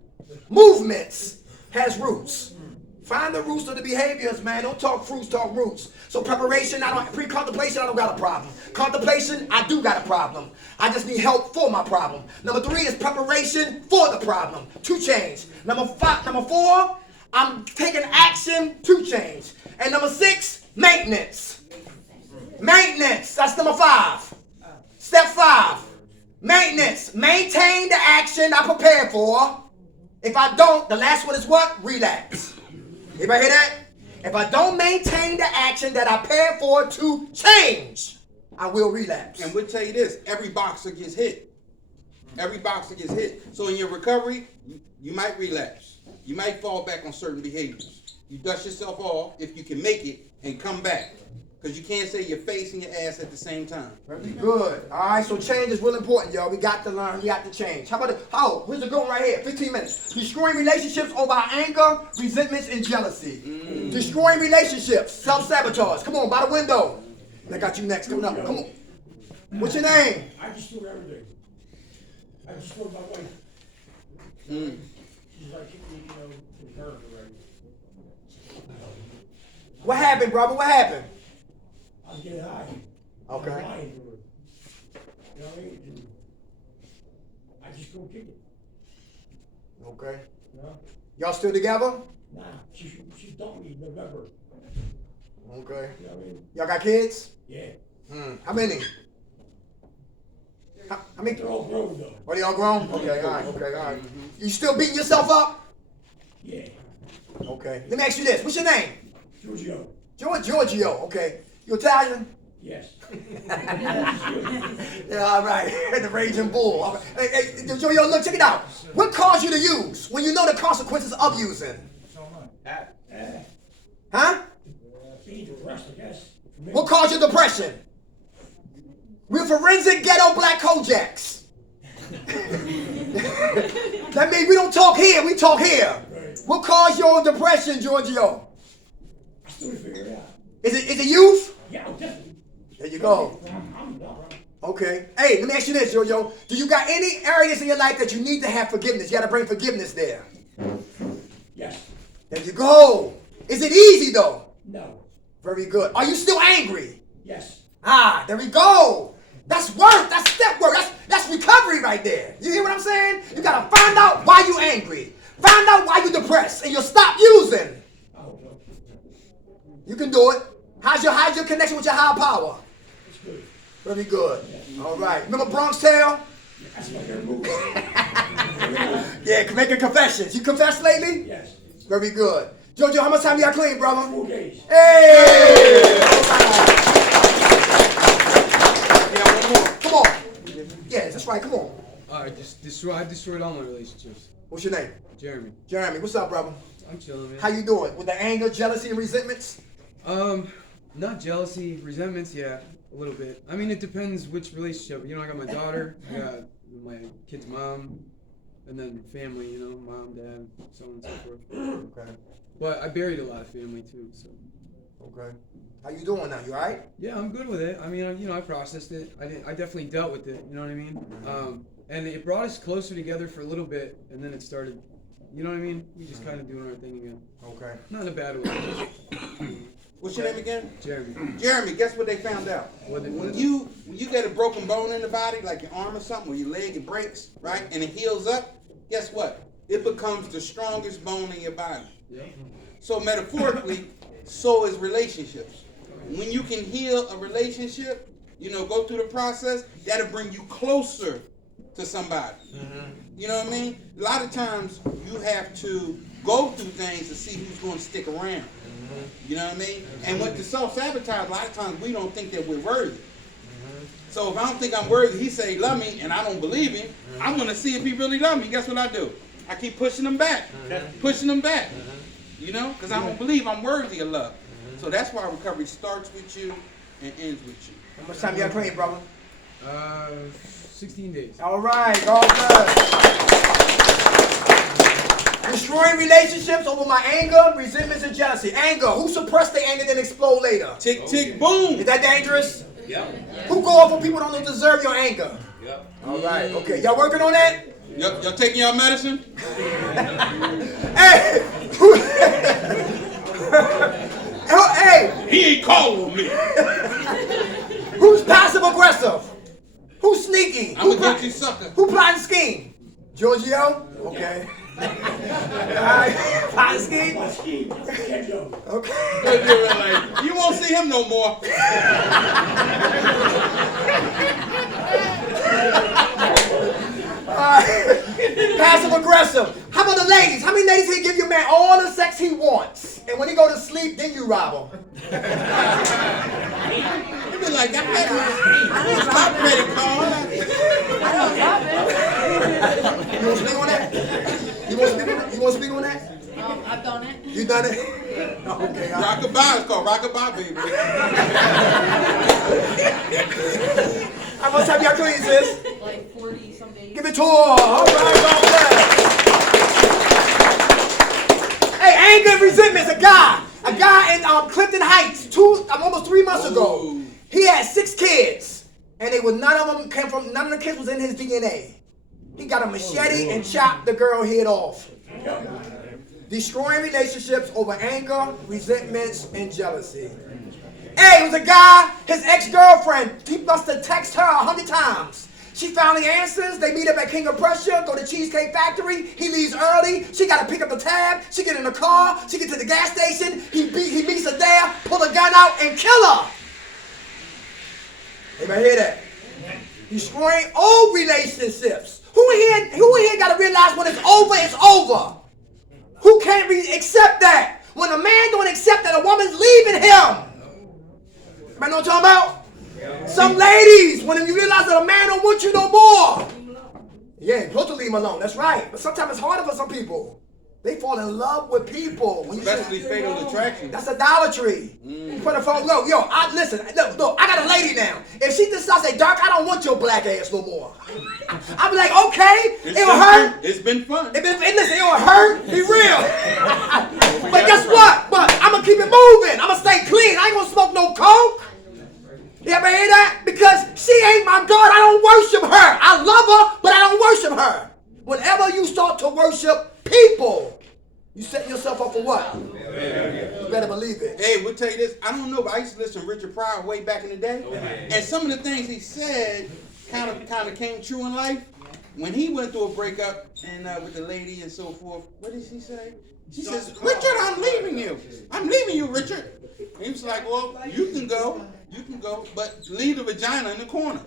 movements has roots. Find the roots of the behaviors, man. Don't talk fruits, talk roots. So preparation, pre-contemplation, I don't got a problem. Contemplation, I do got a problem. I just need help for my problem. Number 3 is preparation for the problem to change. Number 4, I'm taking action to change. And number 6, maintenance. Maintenance, that's number 5. Step 5, maintenance. Maintain the action I prepared for. If I don't, the last one is what? Relapse. Anybody hear that? If I don't maintain the action that I prepared for to change, I will relapse. And we'll tell you this, every boxer gets hit. Every boxer gets hit. So in your recovery, you might relapse. You might fall back on certain behaviors. You dust yourself off if you can make it and come back. Because you can't say your face and your ass at the same time. Very good. All right, so change is real important, y'all. We got to learn. We got to change. How about here's the goal right here. 15 minutes. Destroying relationships over anger, resentments, and jealousy. Destroying relationships. Self-sabotage. Come on, by the window. I got you next. Coming up. Come on. What's your name? I destroy everything. I destroyed my wife. She's like, in character right. What happened, brother? What happened? I was getting high. Okay. I'm lying to her. You know what I mean? And I just couldn't kick it. Okay. You know? Y'all still together? Nah, she dumped me in November. Okay. You know what I mean? Y'all got kids? Yeah. How many? How many? They're all grown though. Are they all grown? Okay, all right. You still beating yourself up? Yeah. Okay. Let me ask you this. What's your name? Giorgio. Giorgio. Okay. You Italian? Yes. Yeah, all right. The raging bull. All right. Hey, Giorgio, look, check it out. What caused you to use when you know the consequences of using? Huh? Being depressed, I guess. What caused your depression? We're forensic ghetto black Kojaks. That means we don't talk here, we talk here. Right. What caused your depression, Giorgio? I still figure it out. Is it youth? Yeah, definitely. There you go. I'm not. Okay. Hey, let me ask you this, Giorgio. Do you got any areas in your life that you need to have forgiveness? You got to bring forgiveness there. Yes. There you go. Is it easy, though? No. Very good. Are you still angry? Yes. Ah, there we go. That's work. That's step work. That's recovery right there. You hear what I'm saying? You got to find out why you angry. Find out why you depressed, and you'll stop using. Oh, no. You can do it. How's your connection with your higher power? It's good. Very good. All right. Remember Bronx Tale? That's my favorite movie. Yeah, making confessions. You confessed lately? Yes. Very good. Jojo, how much time you got clean, brother? 4 days. Hey! All right. Yeah, one more. Come on. Yeah, that's right. Come on. I destroyed all my relationships. What's your name? Jeremy. Jeremy. What's up, brother? I'm chilling, man. How you doing? With the anger, jealousy, and resentments? Not jealousy, resentments, yeah, a little bit. I mean, it depends which relationship. You know, I got my daughter, I got my kid's mom, and then family, you know, mom, dad, so on and so forth. Okay. But I buried a lot of family too, so. Okay. How you doing now? You alright? Yeah, I'm good with it. I mean, I processed it. I definitely dealt with it, you know what I mean? And it brought us closer together for a little bit, and then it started, you know what I mean? We just kind of doing our thing again. Okay. Not in a bad way. What's your name again? Jeremy. Jeremy, guess what they found out? What When you get a broken bone in the body, like your arm or something, or your leg, it breaks, right? And it heals up, guess what? It becomes the strongest bone in your body. Yeah. So metaphorically, so is relationships. When you can heal a relationship, go through the process, that'll bring you closer to somebody. You know what I mean? A lot of times you have to go through things to see who's going to stick around. You know what I mean? And with the self-sabotage, a lot of times we don't think that we're worthy. So if I don't think I'm worthy, he say love me, and I don't believe him, I'm going to see if he really love me. Guess what I do? I keep pushing him back. Pushing him back. Because I don't believe I'm worthy of love. So that's why recovery starts with you and ends with you. How much time you got clean, brother? 16 days. All right, all good. Destroying relationships over my anger, resentments, and jealousy. Anger. Who suppressed their anger then explode later? Tick, tick, boom. Is that dangerous? Yep. Who go off on people who don't deserve your anger? Yep. All right, okay. Y'all working on that? Y'all taking y'all medicine? Hey! Hey! He ain't calling on me. Who's passive aggressive? Who's sneaky? I'm gonna get you sucker. Who plotting scheme? Giorgio? Okay. Alright. Plotting scheme? Okay. You won't see him no more. Passive aggressive. How about the ladies? How many ladies here give your man all the sex he wants, and when he go to sleep, then you rob him? You be like, I had my credit card. You want to speak on that? You want to speak on that? I've done it. You done it? Okay. Rockabye is called Rockabye, baby. How much time y'all clean, sis? Like 40 some days. Give it to her. All right, all right. Hey, anger and resentment. A guy in Clifton Heights, almost 3 months ago. He had 6 kids, and none of the kids was in his DNA. He got a machete and chopped the girl head off. Destroying relationships over anger, resentments, and jealousy. Hey, it was a guy, his ex-girlfriend, he must have texted her 100 times. She finally answers. They meet up at King of Prussia, go to Cheesecake Factory. He leaves early. She got to pick up the tab. She get in the car. She get to the gas station. He meets her there, pull a gun out, and kill her. Anybody hear that? Destroying old relationships. Who in here got to realize when it's over, it's over? Who can't accept that? When a man don't accept that a woman's leaving him. Man, know what I'm talking about? Some ladies, when you realize that a man don't want you no more. Yeah, you're supposed to leave him alone. That's right. But sometimes it's harder for some people. They fall in love with people. Especially fatal attraction. That's idolatry. You put a phone, look, I got a lady now. If she decides to say, Dark, I don't want your black ass no more. I'll be like, okay, it'll hurt. It's been fun. Listen, it'll hurt. Be real. But guess what? But I'm going to keep it moving. I'm going to stay clean. I ain't going to smoke no coke. You ever hear that? Because she ain't my God. I don't worship her. I love her, but I don't worship her. Whenever you start to worship people, you set yourself up for what? You better believe it. Hey, we'll tell you this. I don't know, but I used to listen to Richard Pryor way back in the day. And some of the things he said kind of came true in life. When he went through a breakup and with the lady and so forth, what did she say? She says, Richard, I'm leaving you. I'm leaving you, Richard. And he was like, well, you can go. You can go, but leave the vagina in the corner.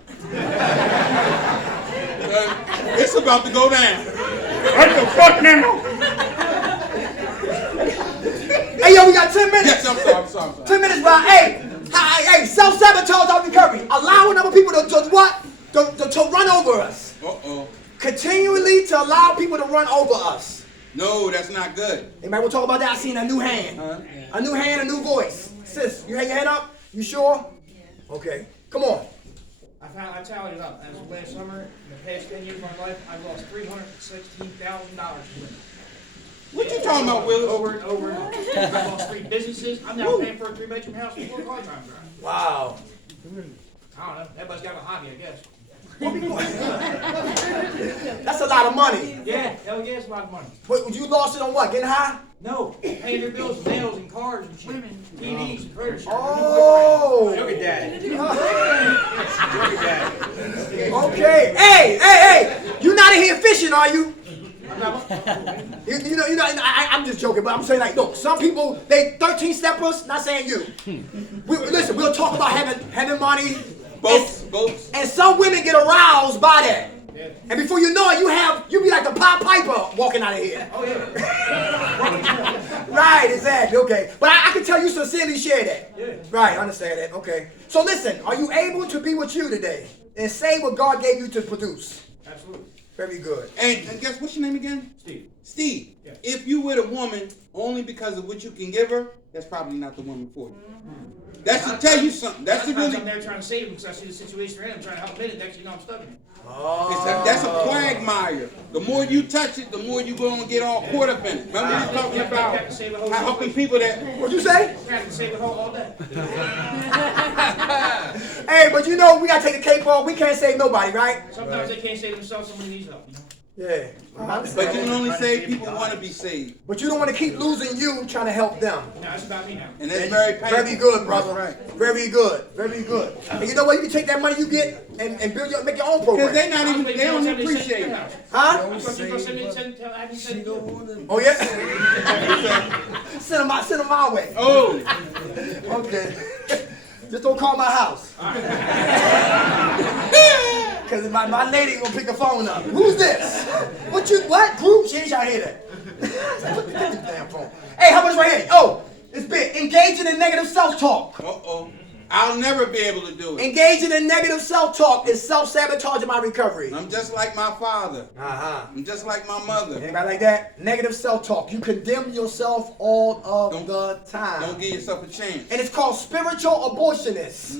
It's about to go down. What the fuck now? Hey, yo, we got 10 minutes. Yes, I'm sorry. 10 minutes, bro. Hey, self-sabotage on recovery. Allowing other people to run over us. Uh-oh. Continually to allow people to run over us. No, that's not good. Anybody will talk about that? I seen a new hand. A new hand, a new voice. Sis, you hang your head up? You sure? Yeah. Okay. Come on. I tallied it up. As of last summer, in the past 10 years of my life, I've lost $316,000. What you talking about, Willis? Over and over and over. I've lost 3 businesses. I'm now paying for a 3-bedroom house with 4 car time drive. Wow. I don't know. Everybody's got a hobby, I guess. That's a lot of money. Yeah, hell yeah, it's a lot of money. But you lost it on what? Getting high? No, paying their bills, nails, and cars and shit. TVs and furniture. Oh. Sugar daddy. Okay. Hey. You're not in here fishing, are you? You know, I'm just joking, but I'm saying like, look, some people, they 13 steppers, not saying you. Listen, we'll talk about having money. Boats. And some women get aroused by that. And before you know it, you be like the Pied Piper walking out of here. Oh, yeah. Right, exactly, okay. But I can tell you sincerely share that. Yeah. Right, I understand that, okay. So listen, are you able to be with you today and say what God gave you to produce? Absolutely. Very good. And guess what's your name again? Steve. Yeah. If you with a woman only because of what you can give her, that's probably not the woman for you. That should tell you something. That's the Sometimes really. I'm there trying to save him because I see the situation they're in. I'm trying to help him in it. Next thing you know, I'm stuck in it. That's a quagmire. The more you touch it, the more you're going to get all caught up in it. Remember we were talking about how helping people that. What'd you say? I can save a hoe all day. Hey, but you know, we gotta take the cape off. We can't save nobody, right? Sometimes they can't save themselves. Somebody needs help. You know? Yeah. But you can only save people who want to be saved. But you don't want to keep losing you trying to help them. No, it's about me now. And that's very painful. Very good, brother. Right. Very good. Very good. And you know what? You can take that money you get and make your own program. Because they don't appreciate it. Huh? I thought you were going to send it to Oh yeah. Send them my way. Oh. Okay. Just don't call my house. Because my lady gonna pick the phone up. Who's this? What group? She ain't trying to hear that. Put the damn phone. Hey, how much right here? Oh, it's big. Engaging in negative self-talk. Uh-oh. I'll never be able to do it. Engaging in negative self-talk is self-sabotage in my recovery. I'm just like my father. Uh-huh. I'm just like my mother. Anybody like that? Negative self-talk. You condemn yourself all of the time. Don't give yourself a chance. And it's called spiritual abortionists.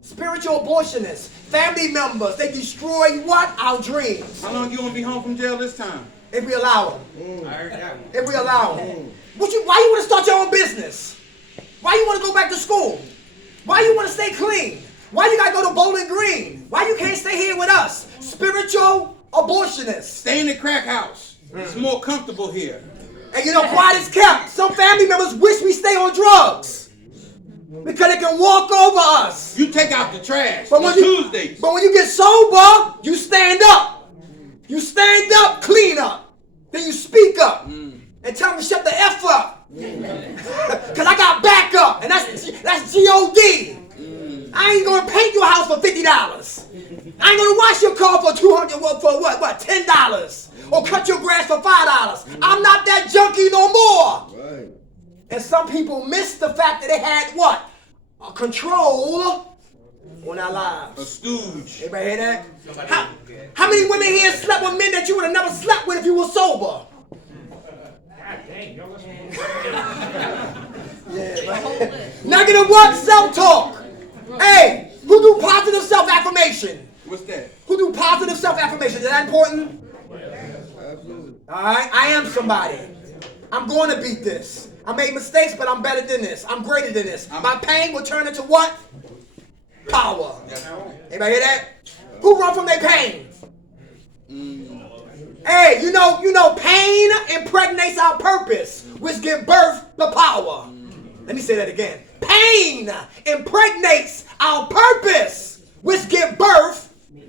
Spiritual abortionists. Family members. They destroy what? Our dreams. How long you gonna be home from jail this time? If we allow them. I heard that one. If we allow them. Why you want to start your own business? Why you want to go back to school? Why you want to stay clean? Why you got to go to Bowling Green? Why you can't stay here with us? Spiritual abortionists. Stay in the crack house. It's more comfortable here. And you know, quiet is kept. Some family members wish we stay on drugs because they can walk over us. You take out the trash But on Tuesdays. But when you get sober, you stand up. You stand up, clean up. Then you speak up and tell them to shut the F up. Because I got backup, and that's G-O-D. I ain't going to paint your house for $50. I ain't going to wash your car for $200, for what, $10? Or cut your grass for $5. I'm not that junkie no more. Right. And some people miss the fact that they had what? A control on our lives. A stooge. Everybody hear that? How many women here slept with men that you would have never slept with if you were sober? God dang, yo, listen. Negative what? Self-talk. Hey, who do positive self-affirmation? What's that? Who do positive self-affirmation? Is that important? Absolutely. All right, I am somebody. I'm going to beat this. I made mistakes, but I'm better than this. I'm greater than this. My pain will turn into what? Power. Anybody hear that? Who run from their pain? Hey, you know, pain impregnates our purpose, which gives birth to power. Let me say that again. Pain impregnates our purpose, which gives birth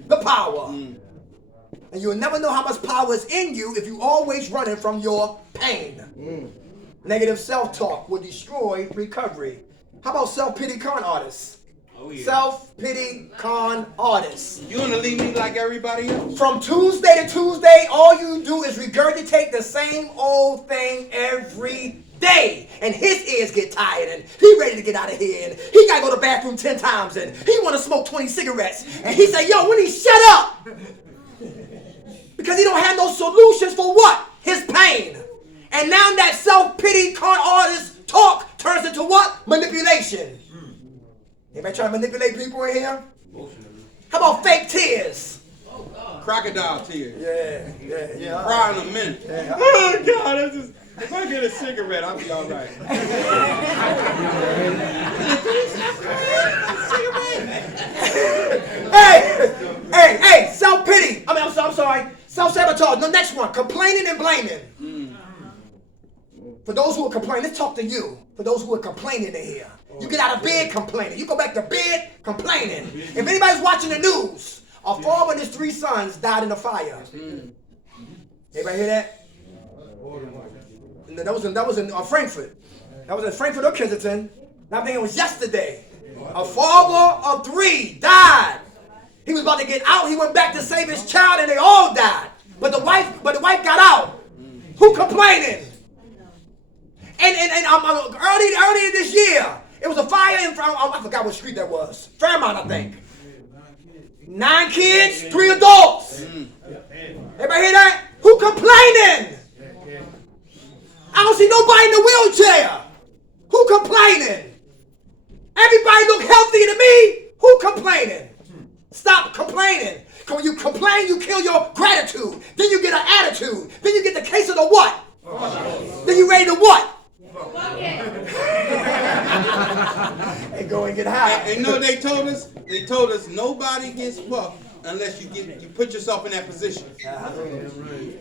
to power. And you'll never know how much power is in you if you're always running from your pain. Negative self-talk will destroy recovery. How about self-pity con artists? Oh, yeah. Self-pity con artists. You want to leave me like everybody else? From Tuesday to Tuesday, all you do is regurgitate the same old thing every day. And his ears get tired and he ready to get out of here. And he got to go to the bathroom 10 times and he want to smoke 20 cigarettes. And he say, yo, Winnie, shut up. Because he don't have no solutions for what? His pain. And now that self-pity con artist talk turns into what? Manipulation. Anybody trying to manipulate people in here? How about fake tears? Crocodile tears. Yeah. Cry in a minute. Yeah. Oh, God, if I get a cigarette, I'll be all right. Hey, talk. The next one, complaining and blaming. For those who are complaining, let's talk to you. For those who are complaining in here. You get out of bed complaining. You go back to bed complaining. If anybody's watching the news, a father and his 3 sons died in a fire. Everybody hear that? That was in Frankfurt. That was in Frankfurt or Kensington. I think it was yesterday. A father of 3 died. He was about to get out. He went back to save his child, and they all died. But the wife got out. Who complaining? And earlier this year, it was a fire in I forgot what street that was. Fairmount, I think. 9 kids, 3 adults. Everybody hear that? Who complaining? I don't see nobody in the wheelchair. Who complaining? Everybody look healthy to me. Who complaining? Stop complaining. When you complain, you kill your gratitude. Then you get an attitude. Then you get the case of the what? Then you ready to what? And go and get high. And know what they told us? They told us nobody gets fucked unless you put yourself in that position.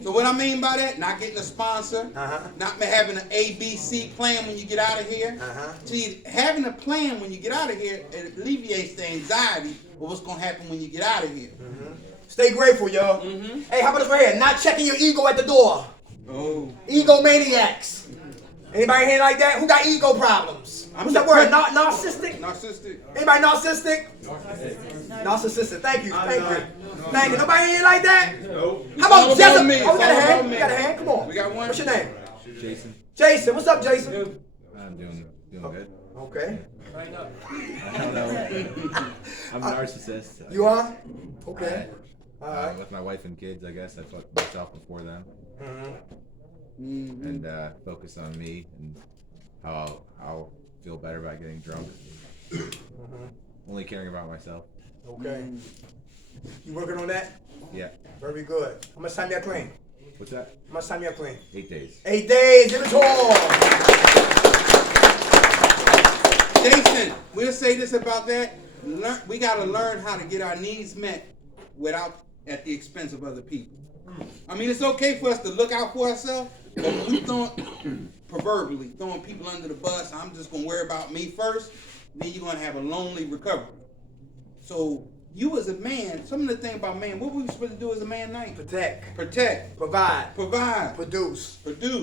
So what I mean by that, not getting a sponsor, not having an ABC plan when you get out of here. See, having a plan when you get out of here, it alleviates the anxiety of what's going to happen when you get out of here. Stay grateful, y'all. Hey, how about this right here? Not checking your ego at the door. Egomaniacs. Anybody here like that? Who got ego problems? What's that word? Narcissistic? Narcissistic. Anybody narcissistic? Narcissistic. Thank you. Thank you. Nobody here like that? No. How about It's Jessica? me. Oh, we got a hand. We got a hand. Come on. We got one. What's your name? Jason. Jason. What's up, Jason? I'm doing good. Okay. I don't know. I'm a narcissist. You are? Okay. All right. With my wife and kids, I guess I put myself before them. And focus on me and how I'll feel better about getting drunk. Only caring about myself. Okay. You working on that? Yeah. Very good. How much time you have clean? What's that? How much time you have clean? 8 days. 8 days. Give it to all. Jason, we'll say this about that. We got to learn how to get our needs met without at the expense of other people. I mean, it's okay for us to look out for ourselves, but when we proverbially throwing people under the bus, I'm just going to worry about me first, then you're going to have a lonely recovery. So you as a man, some of the thing about man, what we supposed to do as a man night? Protect. Provide. Produce.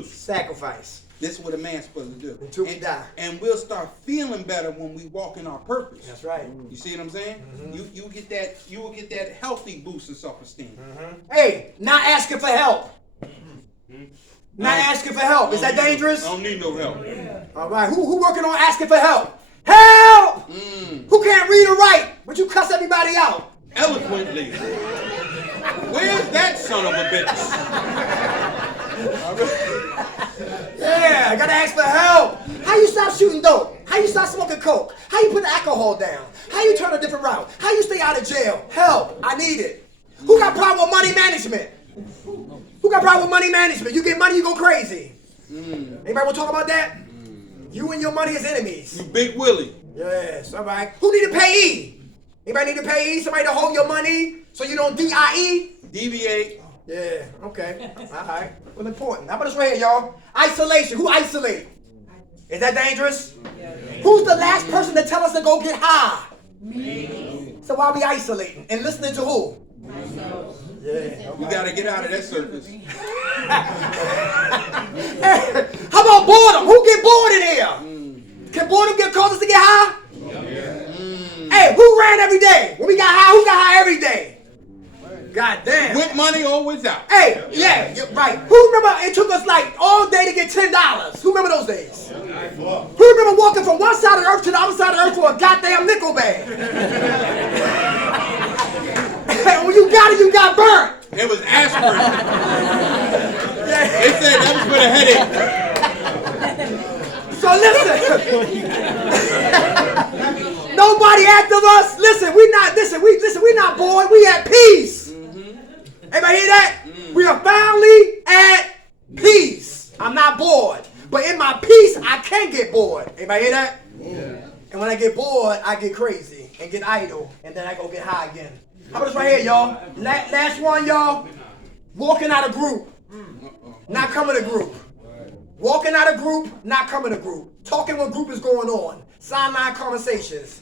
Sacrifice. This is what a man's supposed to do. Until we die. And we'll start feeling better when we walk in our purpose. That's right. You see what I'm saying? You will get that healthy boost in self-esteem. Hey, not asking for help. Not asking for help. Is that dangerous? I don't need no help. All right. Who working on asking for help? Help! Who can't read or write, but you cuss everybody out? Eloquently. Where's that son of a bitch? Yeah, I gotta ask for help. How you stop shooting dope? How you stop smoking coke? How you put the alcohol down? How you turn a different route? How you stay out of jail? Help, I need it. Who got problem with money management? Who got problem with money management? You get money, you go crazy. Anybody want to talk about that? You and your money is enemies. You Big Willie. Yes, all right. Who need a payee? Anybody need a payee? Somebody to hold your money so you don't DIE? Deviate. Yeah, okay. All right. Well, important. How about this right here, y'all? Isolation. Who isolate? Is that dangerous? Yeah. Who's the last person to tell us to go get high? Me. So why are we isolating? And listening to who? Myself. Yeah. Okay. We got to get out of that circus. How about boredom? Who get bored in here? Can boredom cause us to get high? Hey, who ran every day? When we got high, who got high every day? God damn. With money or without? Hey, yeah, you're right. Who remember it took us like all day to get $10? Who remember those days? Who remember walking from one side of the earth to the other side of the earth for a goddamn nickel bag? And when you got it, you got burnt. It was aspirin. They said that was for the headache. So listen. Nobody after us. Listen, we're not bored. We at peace. Everybody hear that? We are finally at peace. I'm not bored. But in my peace, I can get bored. Everybody hear that? Yeah. And when I get bored, I get crazy and get idle. And then I go get high again. How about this right here, y'all? Last one, y'all. Walking out of group, not coming to group. Walking out of group, not coming to group. Talking when group is going on. Sideline conversations.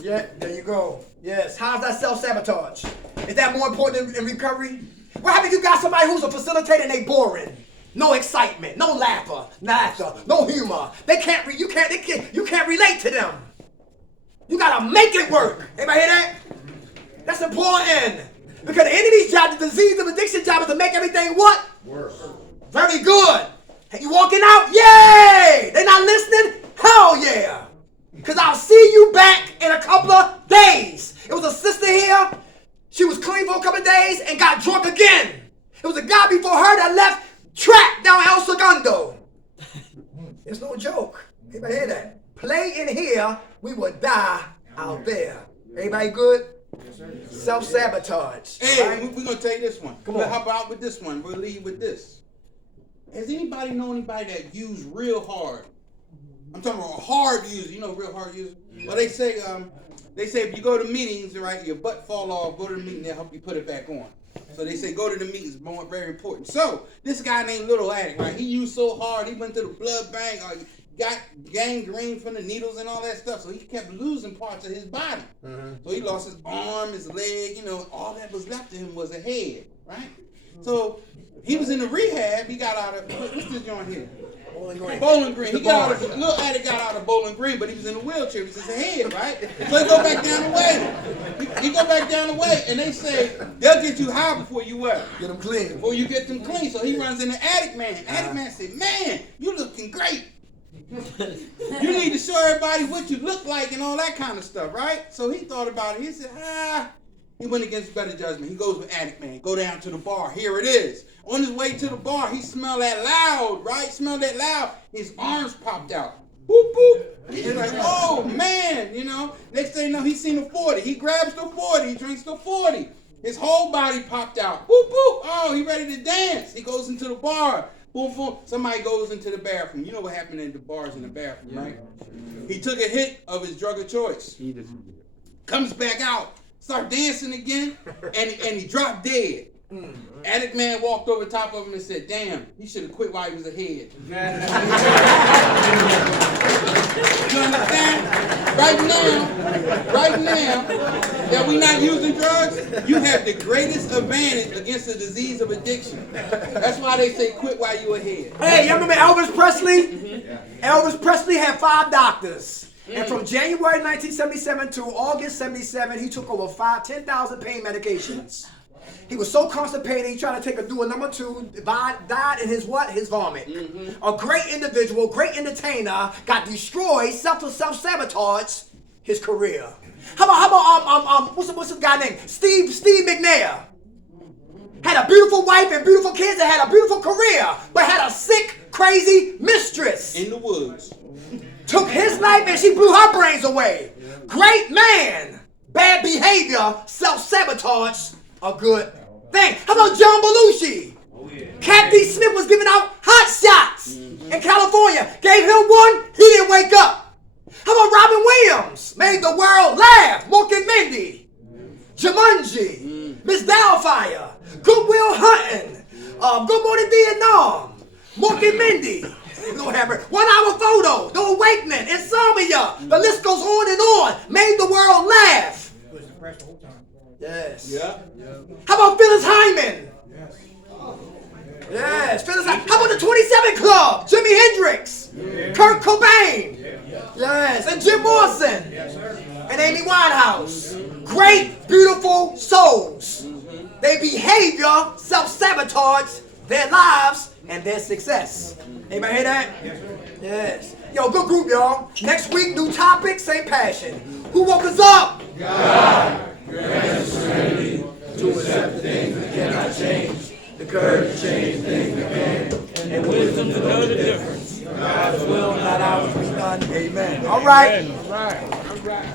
Yeah, there you go. Yes. How's that self-sabotage? Is that more important in recovery? What happens if you got somebody who's a facilitator and they boring? No excitement, no laughter, no humor. You can't relate to them. You gotta make it work. Anybody hear that? That's important. Because the enemy's job, the disease of addiction job is to make everything what? Worse. Very good. And you walking out? Yay! They not listening? Hell yeah. Because I'll see you back in a couple of days. It was a sister here. She was clean for a couple of days and got drunk again. It was a guy before her that left trapped down El Segundo. It's no joke. Anybody hear that? Play in here, we would die out there. Everybody good? Yes, sir. Self-sabotage. Hey, right? we're going to take this one. Come on. How about with this one? We'll leave with this. Has anybody know anybody that used real hard? I'm talking about hard users. You know real hard users? Yeah. Well, they say if you go to meetings, right, your butt fall off, go to the meeting, they'll help you put it back on. So they say go to the meetings, very important. So this guy named Little Addict, right, he used so hard, he went to the blood bank, got gangrene from the needles and all that stuff, so he kept losing parts of his body. So he lost his arm, his leg, all that was left to him was a head, right? So he was in the rehab, he got out of, what's this joint here? Bowling Green. Little Addict got out of Bowling Green, but he was in a wheelchair. He was just a head, right? So he go back down the way. He go back down the way, and they say they'll get you high before you what? Get them clean. Before you get them clean. So he runs into Addict Man. Addict Man said, "Man, you looking great. You need to show everybody what you look like and all that kind of stuff, right?" So he thought about it. He said, He went against better judgment. He goes with Addict Man. Go down to the bar. Here it is. On his way to the bar, he smelled that loud, right? Smelled that loud. His arms popped out. Boop, boop. He's like, oh, man, Next thing you know, he seen a 40. He grabs the 40. He drinks the 40. His whole body popped out. Boop, boop. Oh, he ready to dance. He goes into the bar. Boom, boom. Somebody goes into the bathroom. You know what happened in the bars in the bathroom, right? He took a hit of his drug of choice. Comes back out. Start dancing again, and he dropped dead. Addict Man walked over top of him and said, "Damn, he should have quit while he was ahead." You understand? Right now, that we not using drugs, you have the greatest advantage against the disease of addiction. That's why they say quit while you ahead. Hey, you remember Elvis Presley? Elvis Presley had 5 doctors. And from January 1977 to August 77, he took over 10,000 pain medications. He was so constipated, he tried to do a number 2, died in his what? His vomit. A great individual, great entertainer, got destroyed, self-sabotage his career. How about what's the guy named? Steve McNair. Had a beautiful wife and beautiful kids and had a beautiful career, but had a sick, crazy mistress. In the woods. Took his life and she blew her brains away. Great man. Bad behavior, self-sabotage, a good thing. How about John Belushi? Cat D. Smith was giving out hot shots in California. Gave him one, he didn't wake up. How about Robin Williams? Made the world laugh. Mork and Mindy. Jumanji. Miss Doubtfire. Good Will Hunting. Good Morning Vietnam. Mork and Mindy. Lord have mercy. 1 Hour Photo. The Awakening. Insomnia. The list goes on and on. Made the world laugh. Yes. Yeah. How about Phyllis Hyman? Yes. Phyllis Hyman. How about the 27 Club? Jimi Hendrix. Kurt Cobain. Yes. And Jim Morrison. And Amy Winehouse. Great, beautiful souls. Their behavior self-sabotage their lives and their success. Anybody hear that? Yes. Yo, good group, y'all. Next week, new topic, same passion. Who woke us up? God. Grant us serenity to accept the things we cannot change, the courage to change things we can, and wisdom to know the difference. God's will, not ours, be done. Amen. All right. All right.